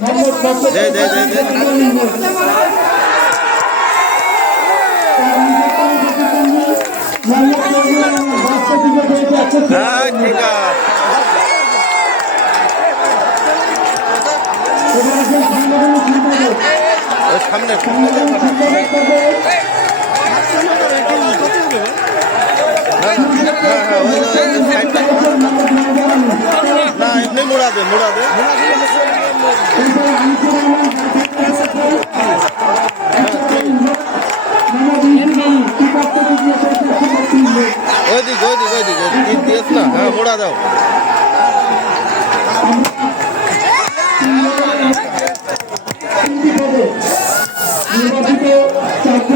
দে দে দে দে। হ্যাঁ ঠিক আছে। ওই সামনে না এমনি মোড়া দে মোড়া দে। ওইদিকে ওইদিকে ওইদিকে দিয়েছ না, হ্যাঁ মোড়া দাও।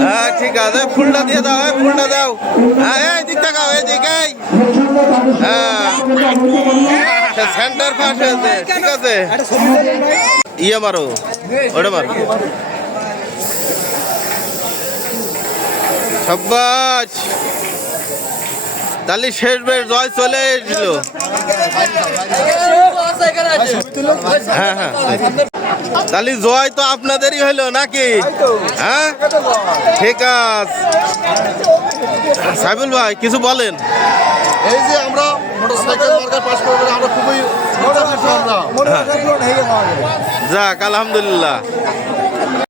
হ্যাঁ ঠিক আছে, ফুলটা দিয়ে দাও, ফুলটা দাও। হ্যাঁ এই দিক তাকাও, এইদিকে। হ্যাঁ সেন্টার পাস হয়েছে, ঠিক আছে। ইয়ে মারো, ওটা মারো। সাব্বাস, তাহলে শেষ বের জয় চলে এসেছিল। হ্যাঁ হ্যাঁ, তাহলে জয় তো আপনাদেরই হইলো নাকি? হ্যাঁ ঠিক আছে। সাইবুল ভাই কিছু বলেন। এই যে আমরা মোটরসাইকেল মার্কা পাস করবো, আমরা খুবই যাক আলহামদুলিল্লাহ।